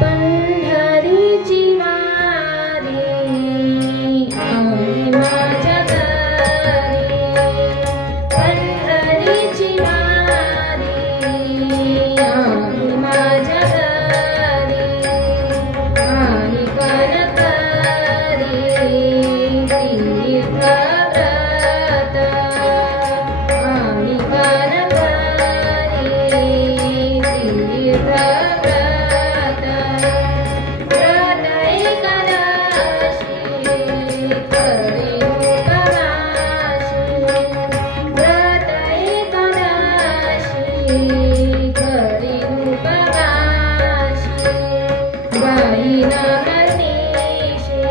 पंढरीची वारी आई माझ्या दारी, पंढरीची वारी आई माझ्या दारी, आई कनकरी तीर्थव्रत, आई कनकरी तीर्थव्रत, व्रत एकादशी करी उपवासी, व्रत एकादशी करी उपवासी, गायीन हरनिशे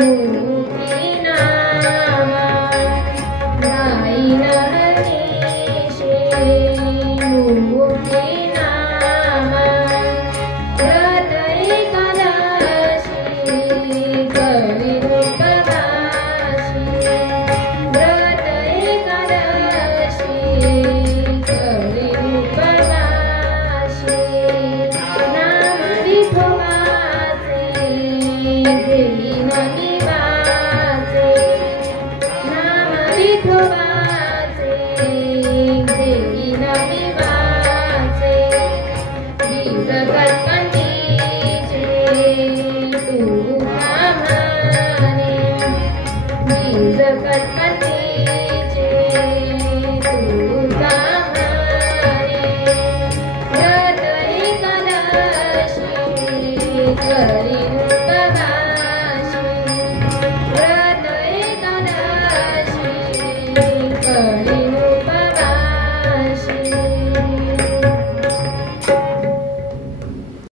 मुक्ती नामा, गायीन हरनिशे मुक्ती नामा, व्रत एकादशी करी उपवासी, व्रत एकादशी करी उपवासी, नाम विठोबाचे घेईन मी वाचे, नाम विठोबाचे घेईन मी वाचे, बीज कल्पनेचे तुका म्हणे, बीज कल्पनेचे तुका म्हणे, व्रत एकादशी कर